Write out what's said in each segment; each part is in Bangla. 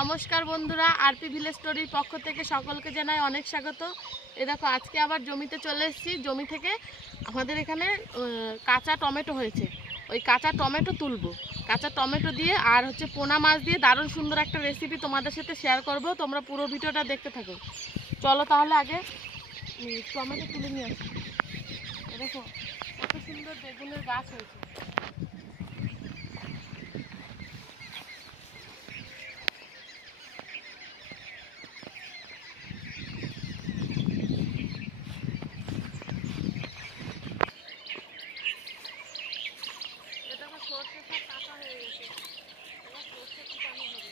নমস্কার বন্ধুরা, আরপি ভিলেজ স্টোরির পক্ষ থেকে সকলকে জানাই অনেক স্বাগত। দেখো আজকে আবার জমিতে চলে এসেছি। জমি থেকে আমাদের এখানে কাঁচা টমেটো হয়েছে, ওই কাঁচা টমেটো তুলবো। কাঁচা টমেটো দিয়ে আর পোনা মাছ দিয়ে দারুণ সুন্দর একটা রেসিপি তোমাদের সাথে শেয়ার করব। তোমরা পুরো ভিডিওটা দেখতে থাকো। চলো তাহলে আগে টমেটো তুলে নিয়ে আসি। দেখো কত সুন্দর বেগুনের গাছ হয়েছে। সর্ষে সব কাঁচা হয়ে গেছে, এবার সর্ষে কুটানো হবে।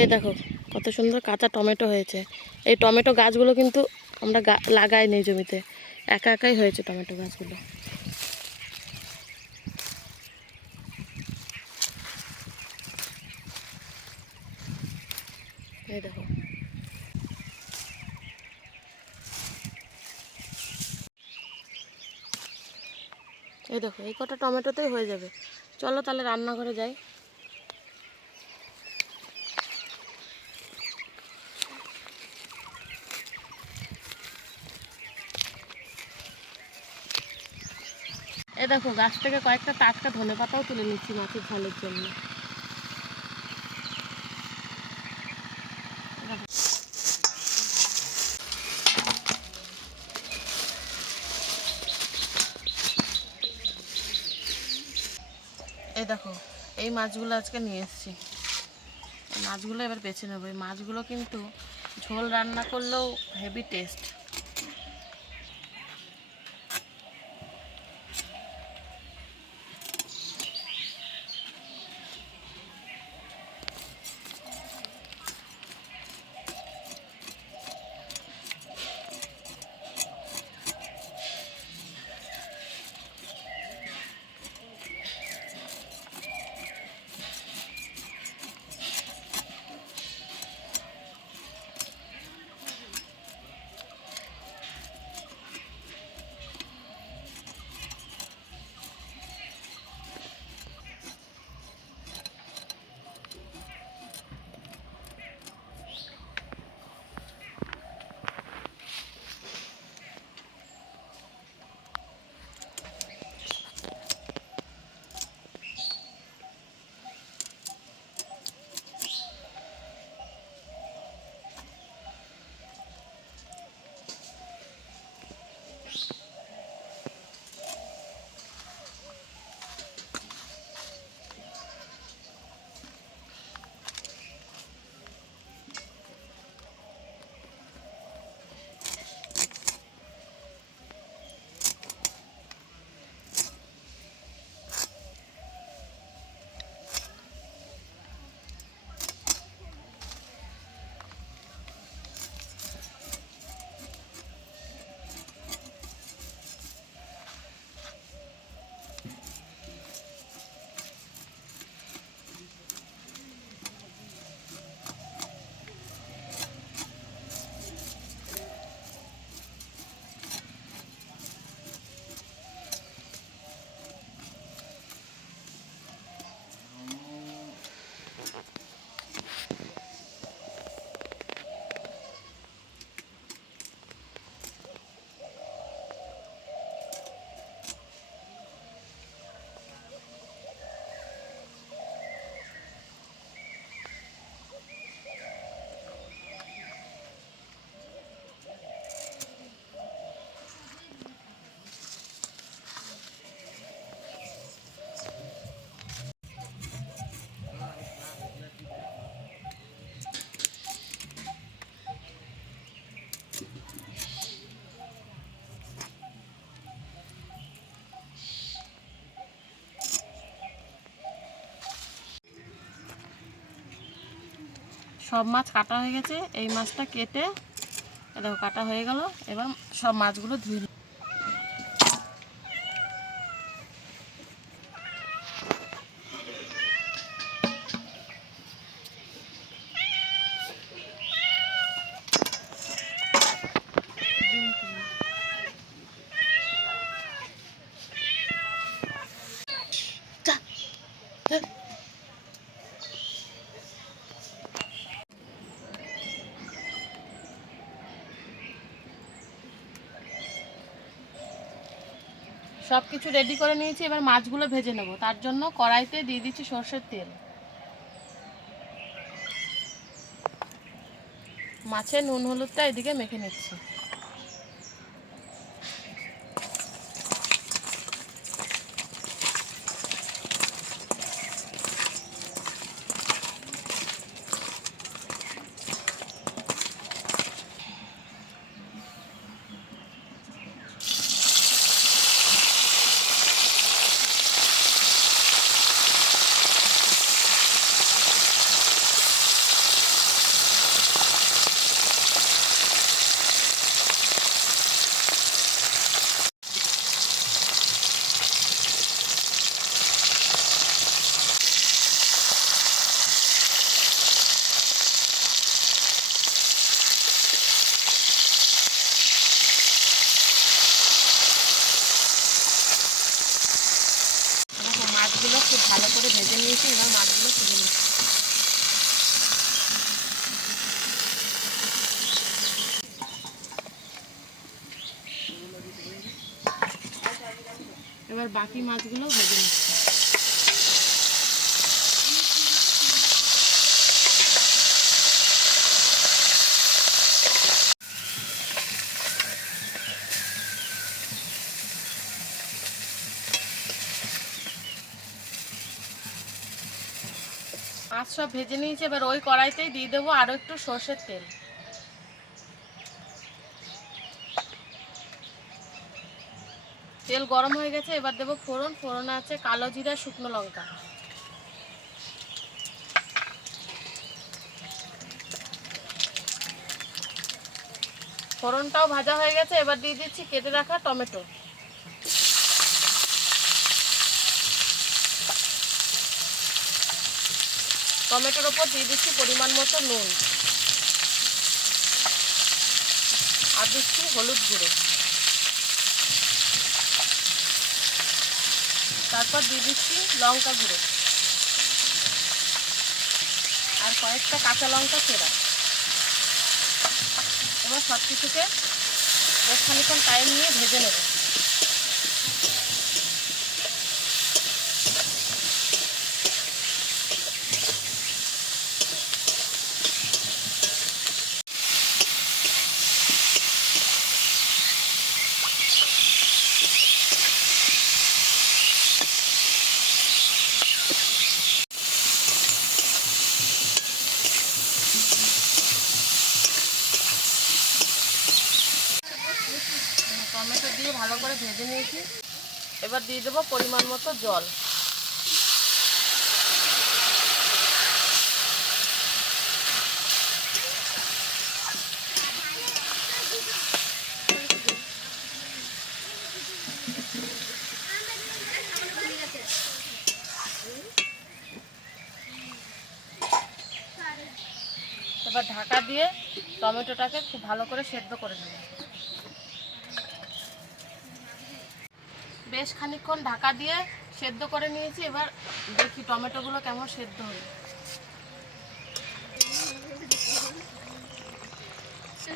এই দেখো কত সুন্দর কাঁচা টমেটো হয়েছে। এই টমেটো গাছগুলো কিন্তু আমরা লাগাইনি জমিতে, একা একাই হয়েছে টমেটো গাছগুলো। এই দেখো এই কটা টমেটোতেই হয়ে যাবে। চলো তাহলে রান্নাঘরে যাই। এই দেখো গাছ থেকে কয়েকটা টাটকা ধনেপাতাও তুলে নিচ্ছি মাছের ঝালের জন্য। এই দেখো এই মাছগুলো আজকে নিয়ে এসেছি। এই মাছগুলো এবার বেছে নেবো। এই মাছগুলো কিন্তু ঝোল রান্না করলেও হেভি টেস্ট। সব মাছ কাটা হয়ে গেছে। এই মাছটা কেটে দেখো কাটা হয়ে গেল। এবার সব মাছগুলো ধুয়ে সব কিছু রেডি করে নিয়েছি, এবার মাছগুলো ভেজে নেব। তার জন্য কড়াইতে দিয়ে দিচ্ছি সরষের তেল। মাছে নুন হলুদটা এদিকে মেখে নিচ্ছি। মাছগুলো খুব ভালো করে ভেজে নিয়েছি, এবার মাছগুলো তুলে নিচ্ছি। এবার বাকি মাছগুলো ভেজে নিচ্ছি। মাছ সব ভেজে নিয়েছি, এবার ওই কড়াইতেই দিয়ে দেবো আরও একটু সর্ষের তেল। তেল গরম হয়ে গেছে, এবার দেবো ফোড়ন। ফোড়নে আছে কালো জিরা, শুকনো লঙ্কা। ফোড়নটাও ভাজা হয়ে গেছে, এবার দিয়ে দিচ্ছি কেটে রাখা টমেটো। টমেটোর ওপর দিয়ে দিচ্ছি পরিমাণ মতো নুন, আর দিচ্ছি হলুদ গুঁড়ো। তারপর দিয়ে দিচ্ছি লঙ্কা গুঁড়ো আর কয়েকটা কাঁচা লঙ্কা চেরা। এবার সব কিছুকে বেশ খানিকক্ষণ টাইম নিয়ে ভেজে নেব। টমেটো দিয়ে ভালো করে ভেজে নিয়েছি, এবার দিয়ে দেবো পরিমাণ মতো জল। এবার ঢাকা দিয়ে টমেটোটাকে খুব ভালো করে সেদ্ধ করে নেব। বেশ খানিকক্ষণ ঢাকা দিয়ে সেদ্ধ করে নিয়েছি, এবার দেখি টমেটোগুলো কেমন সেদ্ধ হলো।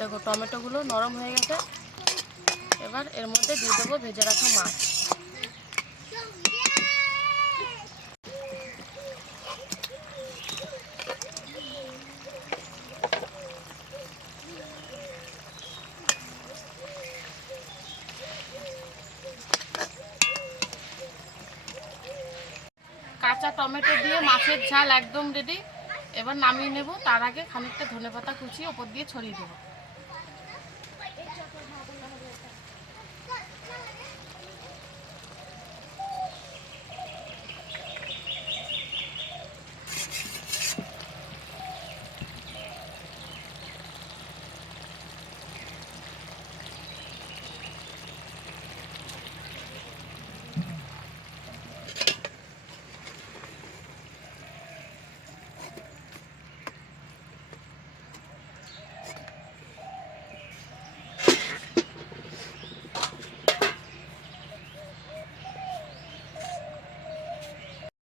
দেখো টমেটোগুলো নরম হয়ে গেছে, এবার এর মধ্যে দিয়ে দেবো ভেজে রাখা মাছ। কাঁচা টমেটো দিয়ে মাছের ঝাল একদম রেডি। এবার নামিয়ে নেব, তার আগে খানিকটা ধনেপাতা কুচিয়ে ওপর দিয়ে ছড়িয়ে দেবো।